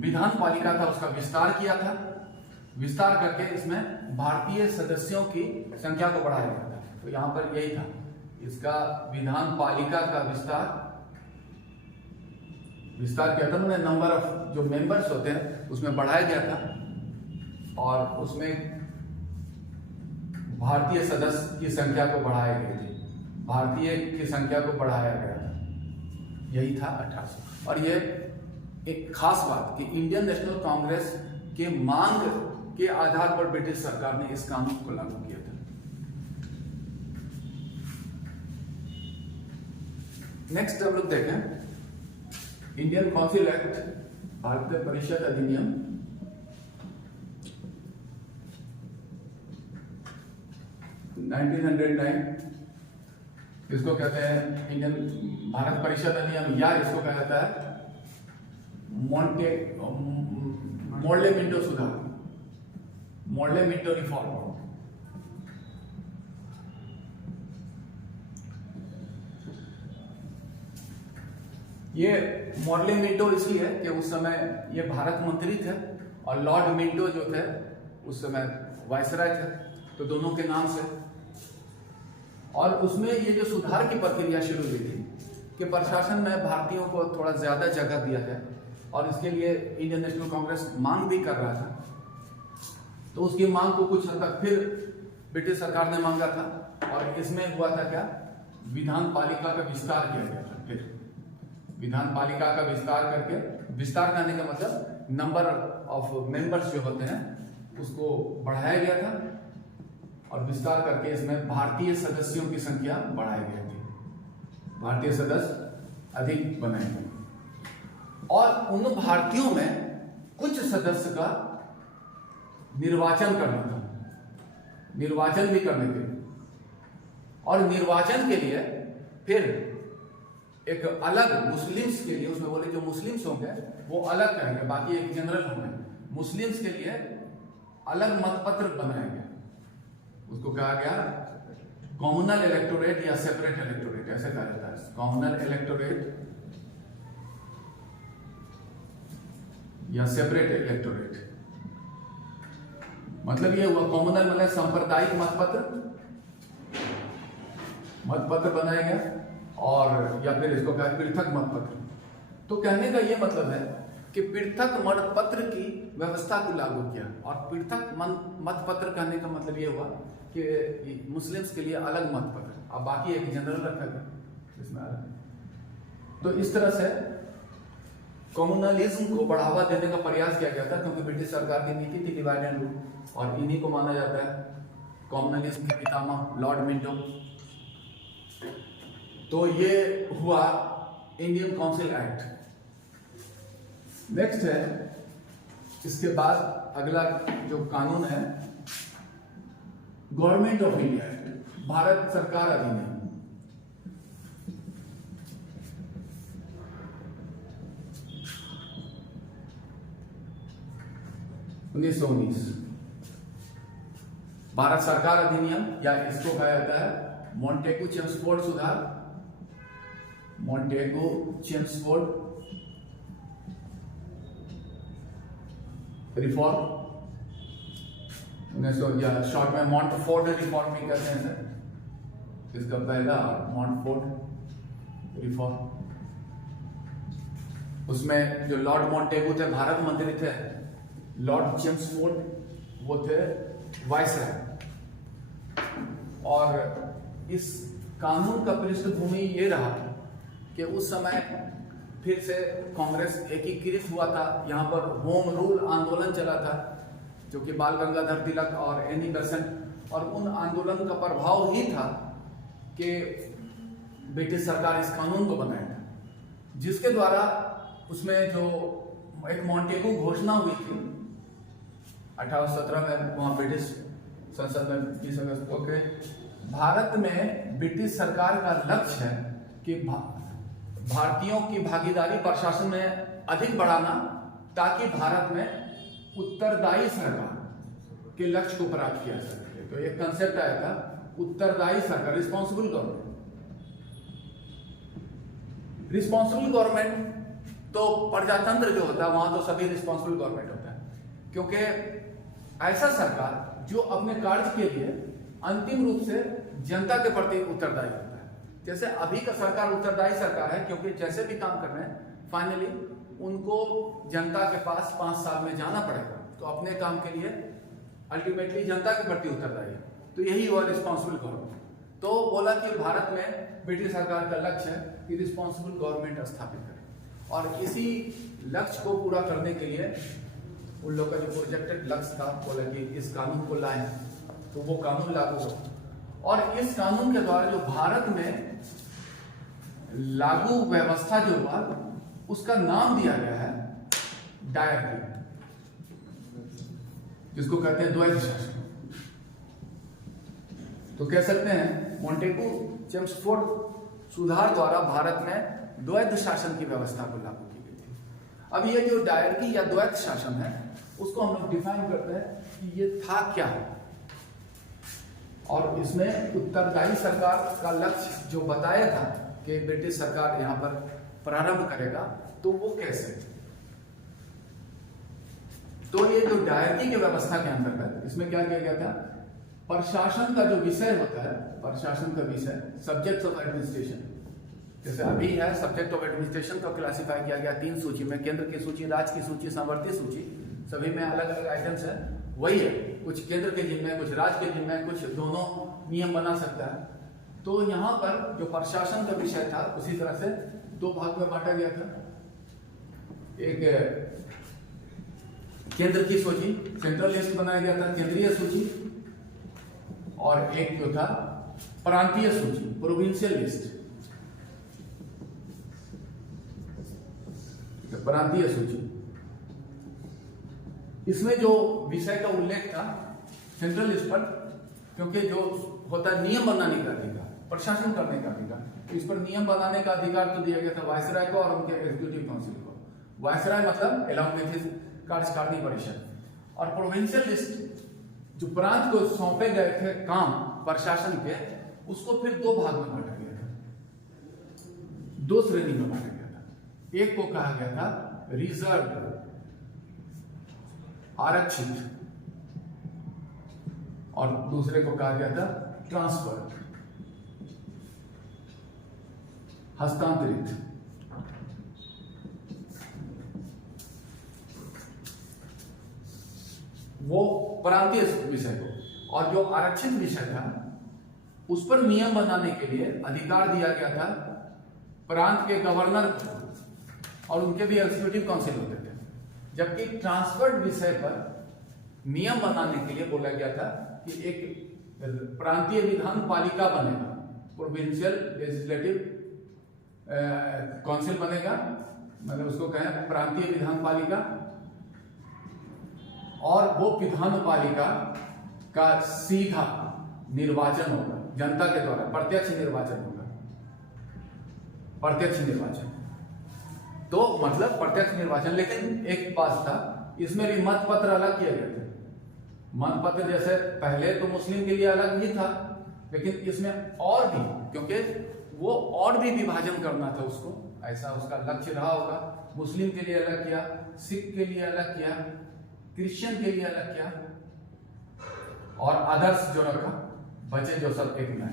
विधान पालिका था उसका विस्तार किया था। विस्तार करके इसमें भारतीय सदस्यों की संख्या को बढ़ाया गया था। तो यहाँ पर यही था, इसका विधान पालिका का विस्तार किया था। उन्होंने नंबर ऑफ जो मेंबर्स होते हैं उसमें बढ़ाया गया था और उसमें भारतीय सदस्य की संख्या को बढ़ाया गई थी, भारतीय की संख्या को बढ़ाया गया था। यही था 1800। और ये एक खास बात कि इंडियन नेशनल कांग्रेस के मांग के आधार पर ब्रिटिश सरकार ने इस कानून को लागू किया था। नेक्स्ट हम लोग देखें इंडियन काउंसिल एक्ट, भारतीय परिषद अधिनियम 1909। इसको कहते हैं इंडियन भारत परिषद अधिनियम, या इसको कहा जाता है मोर्लेमिंटो सुधार, मोर्लेमिंटो रिफॉर्म। ये मोर्लेमिंटो इसलिए कि उस समय ये भारत मंत्री थे और लॉर्ड मिंटो जो थे उस समय वायसराय थे, तो दोनों के नाम से। और उसमें ये जो सुधार की प्रक्रिया शुरू हुई थी कि प्रशासन में भारतीयों को थोड़ा ज्यादा जगह दिया जाए, और इसके लिए इंडियन नेशनल कांग्रेस मांग भी कर रहा था। तो उसकी मांग को कुछ हद तक फिर ब्रिटिश सरकार ने मांगा था और इसमें हुआ था क्या, विधान पालिका का विस्तार किया गया था। फिर विधान पालिका का विस्तार करके, विस्तार करने का मतलब नंबर ऑफ मेंबर्स जो होते हैं उसको बढ़ाया गया था और विस्तार करके इसमें भारतीय सदस्यों की संख्या बढ़ाई गई थी, भारतीय सदस्य अधिक बनाए गए। और उन भारतीयों में कुछ सदस्य का निर्वाचन करना था, निर्वाचन भी करने के लिए। और निर्वाचन के लिए फिर एक अलग मुस्लिम्स के लिए, उसमें बोले जो मुस्लिम्स होंगे वो अलग करेंगे, बाकी एक जनरल होंगे। मुस्लिम्स के लिए अलग मतपत्र बनाया गया, उसको कहा गया कॉमनल इलेक्टोरेट या सेपरेट इलेक्टोरेट, ऐसे कहा जाता है। कॉमनल इलेक्टोरेट या सेपरेट इलेक्टोरेट, मतलब ये हुआ कॉमनल मतलब सांप्रदायिक मतपत्र बनाया गया, और या फिर इसको कहा पृथक मतपत्र। तो कहने का ये मतलब है कि पृथक मतपत्र की व्यवस्था को लागू किया। और पृथक मतपत्र कहने का मतलब ये हुआ कि मुस्लिम्स के लिए अलग मतपत्र, अब बाकी एक जनरल रखा गया इसमें अलग। तो इस तरह से कम्युनलिज्म को बढ़ावा देने का प्रयास किया गया था, क्योंकि ब्रिटिश सरकार की नीति थी डिवाइड एंड रूल, और इन्हीं को माना जाता है कम्युनलिज्म के पितामह लॉर्ड मिंटो। तो ये हुआ इंडियन काउंसिल एक्ट। नेक्स्ट है, इसके बाद अगला जो कानून है government of India act, Bharat सरकार अधिनियम। 1919 भारत सरकार अधिनियम, या इसको कहा जाता है मॉन्टेगू चेम्सफोर्ड सुधार, मॉन्टेगू चेम्सफोर्ड रिफॉर्म 1900, या शॉर्ट में मॉन्टफोर्ड रिफॉर्म भी कहते हैं सर। इसका पहला मॉन्टफोर्ड रिफॉर्म, उसमें जो लॉर्ड मॉन्टेगू थे भारत मंत्री थे, लॉर्ड चेम्सफोर्ड वो थे वायसराय। और इस कानून का पृष्ठभूमि ये रहा कि उस समय फिर से कांग्रेस एकीकृत हुआ था, यहाँ पर होम रूल आंदोलन चला था, जो कि बाल गंगाधर तिलक और एनी बेसेंट, और उन आंदोलन का प्रभाव ही था कि ब्रिटिश सरकार इस कानून को बनाया था, जिसके द्वारा उसमें जो एक मॉन्टेगू घोषणा हुई थी 1817 में, वहां ब्रिटिश संसद में 20 अगस्त को, भारत में ब्रिटिश सरकार का लक्ष्य है कि भारतीयों की भागीदारी प्रशासन में अधिक बढ़ाना, ताकि भारत में उत्तरदायी सरकार के लक्ष्य को प्राप्त किया जा सके। तो एक कंसेप्ट आया था उत्तरदायी सरकार, रिस्पॉन्सिबल गवर्नमेंट। रिस्पॉन्सिबल गवर्नमेंट तो प्रजातंत्र जो होता है वहां तो सभी रिस्पॉन्सिबल गवर्नमेंट होता है, क्योंकि ऐसा सरकार जो अपने कार्य के लिए अंतिम रूप से जनता के प्रति उत्तरदायी होता है। जैसे अभी का सरकार उत्तरदायी सरकार है, क्योंकि जैसे भी काम कर रहे हैं फाइनली उनको जनता के पास 5 साल में जाना पड़ेगा, तो अपने काम के लिए अल्टीमेटली जनता के प्रति उत्तरदायी है। तो यही हुआ रिस्पॉन्सिबल गवर्नमेंट। तो बोला कि भारत में ब्रिटिश सरकार का लक्ष्य है कि रिस्पॉन्सिबल गवर्नमेंट स्थापित करें, और इसी लक्ष्य को पूरा करने के लिए उन लोगों का जो प्रोजेक्टेड लक्ष्य था, बोला कि इस कानून को लाएं, तो वो कानून लागू हो। और इस कानून के द्वारा जो भारत में लागू व्यवस्था जो हुआ, उसका नाम दिया गया है डायरेक्टिव, जिसको कहते हैं द्वैध शासन। तो कह सकते हैं मॉन्टेगू चेम्सफोर्ड सुधार द्वारा भारत में द्वैध शासन की व्यवस्था को लागू की गई थी। अब ये जो डायरेक्टी या द्वैध शासन है, उसको हम लोग डिफाइन करते हैं कि ये था क्या, और इसमें उत्तरदायी सरकार का लक्ष्य जो बताया था कि ब्रिटिश सरकार यहां पर प्रारंभ करेगा, तो वो कैसे। तो ये जो डायरेक्टी की व्यवस्था के अंतर्गत इसमें क्या किया गया था, प्रशासन का जो विषय होता है, प्रशासन का विषय सब्जेक्ट ऑफ एडमिनिस्ट्रेशन, जैसे अभी है सब्जेक्ट ऑफ एडमिनिस्ट्रेशन को क्लासिफाई किया गया 3 सूची में, केंद्र की सूची, राज्य की सूची, संवर्ती सूची, सभी में अलग अलग आइटम्स है। वही है, कुछ केंद्र के जिम्मे, कुछ राज्य के जिम्मे, कुछ दोनों नियम बना सकता है। तो यहाँ पर जो प्रशासन का विषय था, उसी तरह से 2 भाग में बांटा गया था। एक केंद्र की सूची, सेंट्रल लिस्ट बनाया गया था, केंद्रीय सूची, और एक जो था प्रांतीय सूची, प्रोविंशियल लिस्ट, प्रांतीय सूची। इसमें जो विषय का उल्लेख था सेंट्रल लिस्ट पर, क्योंकि जो होता है नियम बनाने का अधिकार, प्रशासन करने का अधिकार, तो इस पर नियम बनाने का अधिकार तो दिया गया था वायसराय को और उनके एग्जीक्यूटिव काउंसिल को। वायसराय मतलब अलॉन्ग विथ हिज कार्यकारिणी परिषद। और प्रोविंशियल लिस्ट जो प्रांत को सौंपे गए थे काम प्रशासन के, उसको फिर 2 भाग में बांटा गया था, 2 श्रेणी में बांटा गया था। एक को कहा गया था रिजर्व, आरक्षित, और दूसरे को कहा गया था ट्रांसफर, हस्तांतरित। वो प्रांतीय विषय को, और जो आरक्षित विषय था उस पर नियम बनाने के लिए अधिकार दिया गया था प्रांत के गवर्नर को, और उनके भी एग्जीक्यूटिव काउंसिल होते थे। जबकि ट्रांसफर्ड विषय पर नियम बनाने के लिए बोला गया था कि एक प्रांतीय विधान पालिका बनेगा, प्रोविंशियल लेजिस्लेटिव काउंसिल बनेगा, मतलब उसको कहें प्रांतीय विधान पालिका, और वो विधान पालिका का सीधा निर्वाचन होगा जनता के द्वारा, प्रत्यक्ष निर्वाचन होगा, प्रत्यक्ष निर्वाचन। तो मतलब प्रत्यक्ष निर्वाचन। लेकिन एक बात था, इसमें भी मत पत्र अलग किए गए थे। मत पत्र जैसे पहले तो मुस्लिम के लिए अलग ही था, लेकिन इसमें और भी, क्योंकि वो और भी विभाजन करना था उसको, ऐसा उसका लक्ष्य रहा होगा। मुस्लिम के लिए अलग किया, सिख के लिए अलग किया, क्रिश्चियन के लिए अलग किया, और अदर्स जो रखा, बचे जो सब एक में।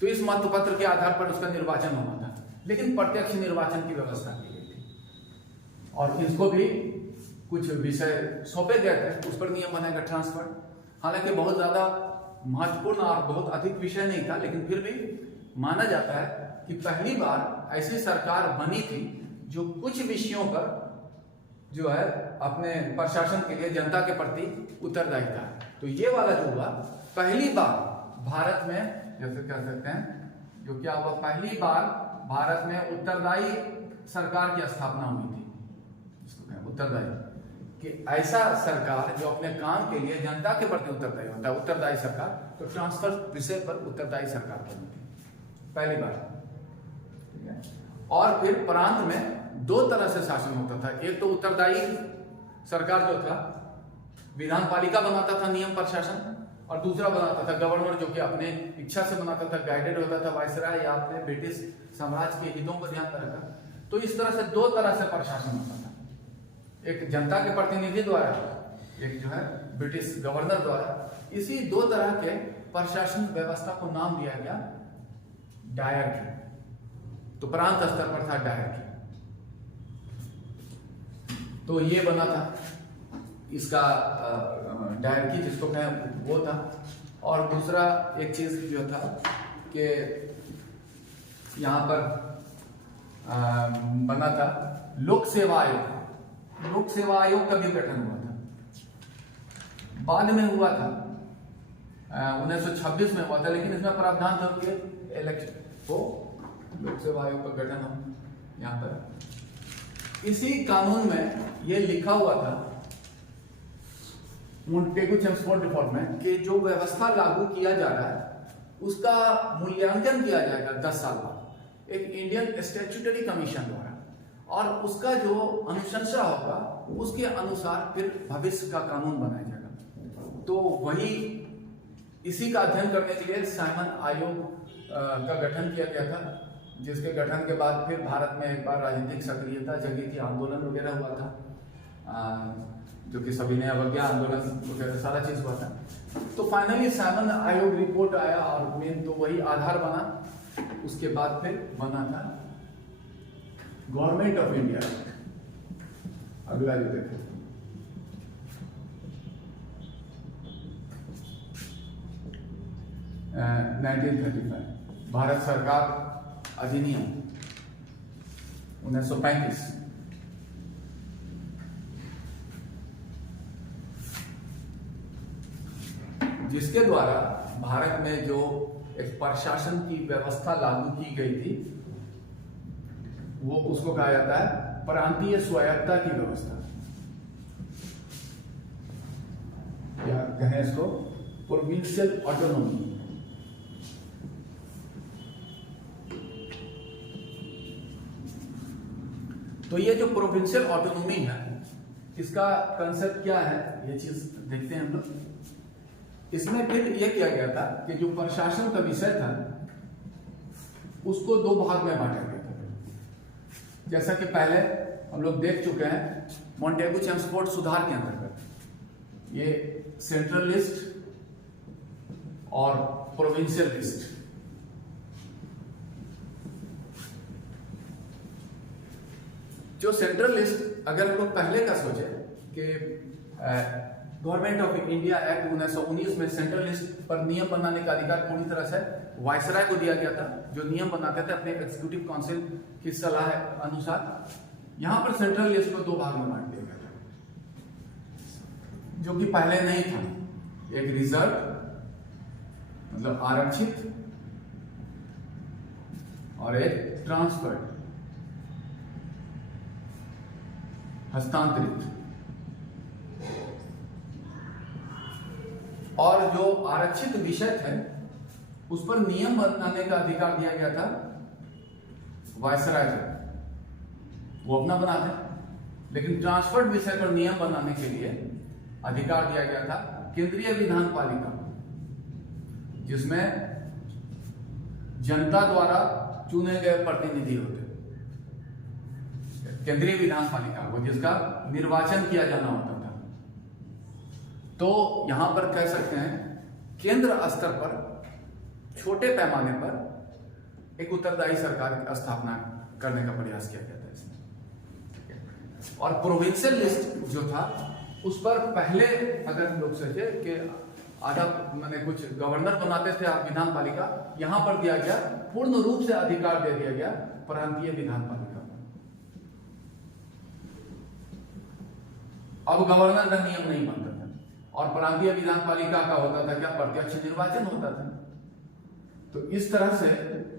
तो इस मत पत्र के आधार पर उसका निर्वाचन होना था, लेकिन प्रत्यक्ष निर्वाचन की व्यवस्था की गई थी। और इसको भी कुछ विषय सौंपे गए थे, उस पर नियम बनेगा ट्रांसफर। हालांकि बहुत ज्यादा महत्वपूर्ण और बहुत अधिक विषय नहीं था, लेकिन फिर भी माना जाता है कि पहली बार ऐसी सरकार बनी थी जो कुछ विषयों पर जो है अपने प्रशासन के लिए जनता के प्रति उत्तरदायी था। तो ये वाला जो हुआ पहली बार भारत में, जैसे कह सकते हैं, जो क्या हुआ, पहली बार भारत में उत्तरदायी सरकार की स्थापना हुई थी, जिसको कहें उत्तरदायी, कि ऐसा सरकार जो अपने काम के लिए जनता के प्रति उत्तरदायी होता है, उत्तरदायी सरकार। तो ट्रांसफर विषय पर उत्तरदायी सरकार बनी थी पहली बार, ठीक है। और फिर प्रांत में दो तरह से शासन होता था। एक तो उत्तरदायी सरकार जो था, विधान पालिका बनाता था नियम प्रशासन, और दूसरा बनाता था गवर्नर, जो कि अपने इच्छा से बनाता था, गाइडेड होता था वायसराय या अपने ब्रिटिश साम्राज्य के हितों को ध्यान में रखा। तो इस तरह से दो तरह से प्रशासन होता था, एक जनता के प्रतिनिधि द्वारा, एक जो है ब्रिटिश गवर्नर द्वारा। इसी दो तरह के प्रशासन व्यवस्था को नाम दिया गया डायरकी। तो प्रांत स्तर पर था डायरकी। तो ये बना था इसका डायरकी, जिसको कहें वो था। और दूसरा एक चीज जो था कि यहाँ पर बना था लोक सेवा आयोग। लोक सेवा आयोग का भी गठन हुआ था, बाद में हुआ था, 1926 में हुआ था, लेकिन इसमें प्रावधान था कि इलेक्शन हो, लोक सेवा आयोग का गठन हो। यहाँ पर इसी कानून में ये लिखा हुआ था मोंटेगू चेम्सफोर्ड रिपोर्ट में कि जो व्यवस्था लागू किया जा रहा है उसका मूल्यांकन किया जाएगा 10 साल बाद एक इंडियन स्टैट्यूटरी कमीशन द्वारा, और उसका जो अनुशंसा होगा उसके अनुसार फिर भविष्य का कानून बनाया जाएगा। तो वही इसी का अध्ययन करने के लिए साइमन आयोग का गठन किया गया था, जिसके गठन के बाद फिर भारत में एक बार राजनीतिक सक्रियता जगी थी, आंदोलन वगैरह हुआ था, जो कि सभी ने अवज्ञा आंदोलन वगैरह सारा चीज हुआ था। तो फाइनली साइमन आयोग रिपोर्ट आया और मेन तो वही आधार बना। उसके बाद फिर बना था गवर्नमेंट ऑफ इंडिया। अगला जो देखें, uh, 1935 भारत सरकार अधिनियम 1935, जिसके द्वारा भारत में जो एक प्रशासन की व्यवस्था लागू की गई थी वो उसको कहा जाता है प्रांतीय स्वायत्तता की व्यवस्था, या कहें इसको प्रोविंशियल ऑटोनॉमी। तो ये जो प्रोविंशियल ऑटोनॉमी है, इसका कंसेप्ट क्या है, ये चीज देखते हैं हम लोग। इसमें फिर ये किया गया था कि जो प्रशासन का विषय था उसको दो भाग में बांटा गया था। जैसा कि पहले हम लोग देख चुके हैं मोंटेगू चेम्सफोर्ड सुधार के अंतर्गत ये सेंट्रल लिस्ट और प्रोविंशियल लिस्ट। जो सेंट्रल लिस्ट, अगर हम लोग पहले का सोचे कि गवर्नमेंट ऑफ इंडिया एक्ट 1919 में सेंट्रल लिस्ट पर नियम बनाने का अधिकार पूरी तरह से वायसराय को दिया गया था, जो नियम बनाते थे अपने एग्जीक्यूटिव काउंसिल की सलाह अनुसार। यहां पर सेंट्रल लिस्ट को दो भाग में बांट दिया गया था, जो कि पहले नहीं था। एक रिजर्व मतलब आरक्षित और एक ट्रांसफर्ड हस्तांतरित। और जो आरक्षित विषय थे उस पर नियम बनाने का अधिकार दिया गया था वायसराय को, वो अपना बनाते। लेकिन ट्रांसफर्ड विषय पर नियम बनाने के लिए अधिकार दिया गया था केंद्रीय विधान पालिका, जिसमें जनता द्वारा चुने गए प्रतिनिधि होते। केंद्रीय विधान पालिका को जिसका निर्वाचन किया जाना होता था। तो यहां पर कह सकते हैं केंद्र स्तर पर छोटे पैमाने पर एक उत्तरदायी सरकार की स्थापना करने का प्रयास किया गया था इसमें। और प्रोविंशियल लिस्ट जो था उस पर पहले अगर हम लोग सोचे कि आधा मैंने कुछ गवर्नर बनाते थे विधान पालिका, यहां पर दिया गया पूर्ण रूप से अधिकार दे दिया गया प्रांतीय विधान पालिका। अब गवर्नर का नियम नहीं बनता था और प्रांतीय विधान पालिका का होता था क्या, प्रत्यक्ष निर्वाचन होता था। तो इस तरह से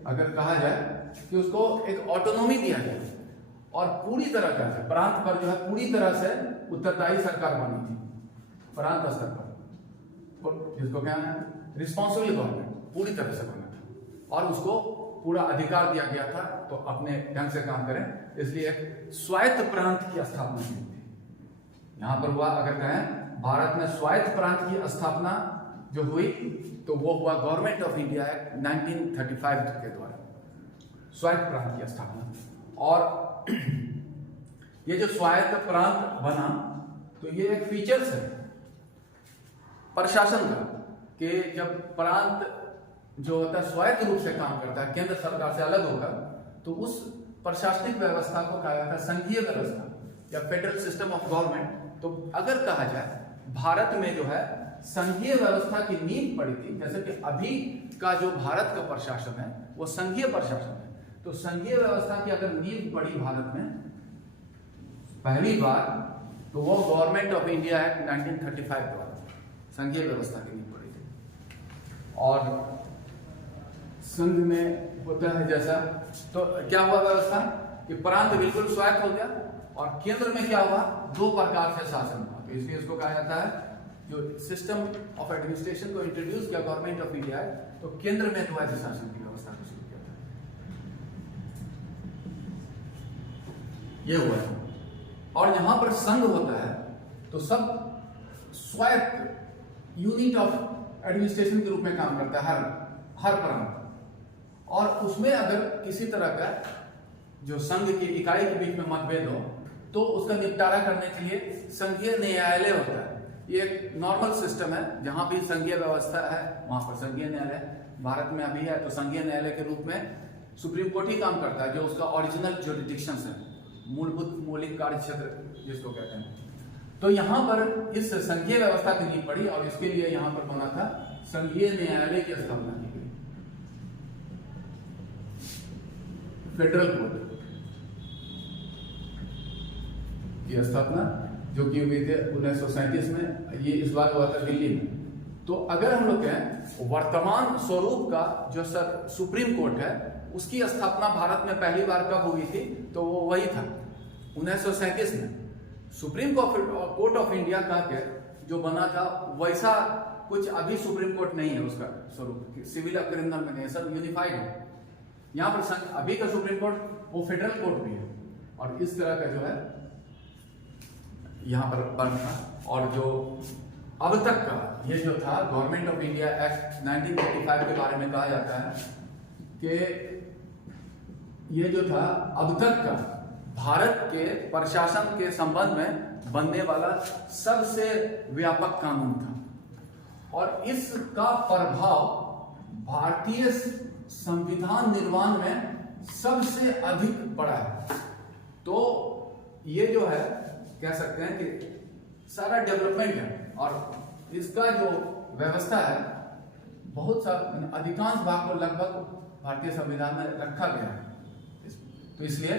अगर कहा जाए कि उसको एक ऑटोनॉमी दिया गया और पूरी तरह से प्रांत पर जो है पूरी तरह से उत्तरदायी सरकार बनी थी प्रांत स्तर पर, जिसको क्या है रिस्पॉन्सिबल गवर्नमेंट पूरी तरह से बना था और उसको पूरा अधिकार दिया गया था तो अपने ढंग से काम करें। इसलिए एक स्वायत्त प्रांत की स्थापना की थी यहां पर हुआ। अगर कहें भारत में स्वायत्त प्रांत की स्थापना जो हुई तो वो हुआ गवर्नमेंट ऑफ इंडिया एक्ट 1935 के द्वारा स्वायत्त प्रांत की स्थापना। और ये जो स्वायत्त प्रांत बना तो ये एक फीचर्स है प्रशासन का कि जब प्रांत जो होता है स्वायत्त रूप से काम करता है, केंद्र सरकार से अलग होगा, तो उस प्रशासनिक व्यवस्था को कहा जाता है संघीय व्यवस्था या फेडरल सिस्टम ऑफ गवर्नमेंट। तो अगर कहा जाए भारत में जो है संघीय व्यवस्था की नींव पड़ी थी, जैसे कि अभी का जो भारत का प्रशासन है वो संघीय प्रशासन है। तो संघीय व्यवस्था की अगर नींव पड़ी भारत में पहली बार तो वो गवर्नमेंट ऑफ इंडिया एक्ट 1935 द्वारा संघीय व्यवस्था की नींव पड़ी थी। और संघ में होता है जैसा, तो क्या हुआ व्यवस्था कि प्रांत बिल्कुल स्वायत्त हो गया और केंद्र में क्या हुआ, दो प्रकार से शासन हुआ। तो इसलिए इसको कहा जाता है जो सिस्टम ऑफ एडमिनिस्ट्रेशन को इंट्रोड्यूस किया गवर्नमेंट ऑफ इंडिया, तो केंद्र में द्वैध शासन की व्यवस्था को शुरू किया था। ये हुआ है। और यहां पर संघ होता है तो सब स्वायत्त यूनिट ऑफ एडमिनिस्ट्रेशन के रूप में काम करता है हर प्रांत। और उसमें अगर किसी तरह का जो संघ की इकाई के बीच में मतभेद हो तो उसका निपटारा करने के लिए संघीय न्यायालय होता है। ये एक नॉर्मल सिस्टम है, जहां भी संघीय व्यवस्था है वहां पर संघीय न्यायालय भारत में अभी है। तो संघीय न्यायालय के रूप में सुप्रीम कोर्ट ही काम करता है, जो उसका ओरिजिनल जुरिडिक्शन है, मूलभूत मौलिक कार्य क्षेत्र जिसको कहते हैं। तो यहां पर इस संघीय व्यवस्था की नींव पड़ी और इसके लिए यहां पर बना था संघीय न्यायालय की स्थापना की गई, फेडरल कोर्ट की स्थापना जो कि हुई थी 1937 में। ये इस बार हुआ था दिल्ली में। तो अगर हम लोग कहें वर्तमान स्वरूप का जो सुप्रीम कोर्ट है उसकी स्थापना भारत में पहली बार कब हुई थी, तो वो वही था 1937 में। सुप्रीम कोर्ट ऑफ इंडिया का के जो बना था वैसा कुछ अभी सुप्रीम कोर्ट नहीं है, उसका स्वरूप सिविल और क्रिमिनल में नहीं, सब यूनिफाइड है। यहां पर अभी का सुप्रीम कोर्ट वो फेडरल कोर्ट भी है और इस तरह का जो है यहां पर बन था। और जो अब तक का ये जो था गवर्नमेंट ऑफ इंडिया एक्ट 1985 के बारे में कहा जाता है कि ये जो था अब तक का भारत के प्रशासन के संबंध में बनने वाला सबसे व्यापक कानून था और इसका प्रभाव भारतीय संविधान निर्माण में सबसे अधिक पड़ा है। तो ये जो है कह सकते हैं कि सारा डेवलपमेंट है और इसका जो व्यवस्था है बहुत सा अधिकांश भाग को लगभग भारतीय संविधान में रखा गया है। तो इसलिए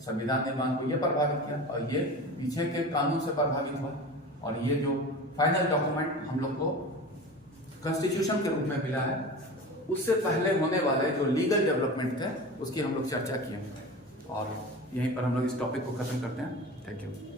संविधान निर्माण को ये प्रभावित किया और ये पीछे के कानून से प्रभावित हुआ। और ये जो फाइनल डॉक्यूमेंट हम लोग को कॉन्स्टिट्यूशन के रूप में मिला है, उससे पहले होने वाले जो लीगल डेवलपमेंट थे उसकी हम लोग चर्चा किए। और यहीं पर हम लोग इस टॉपिक को खत्म करते हैं। Thank you.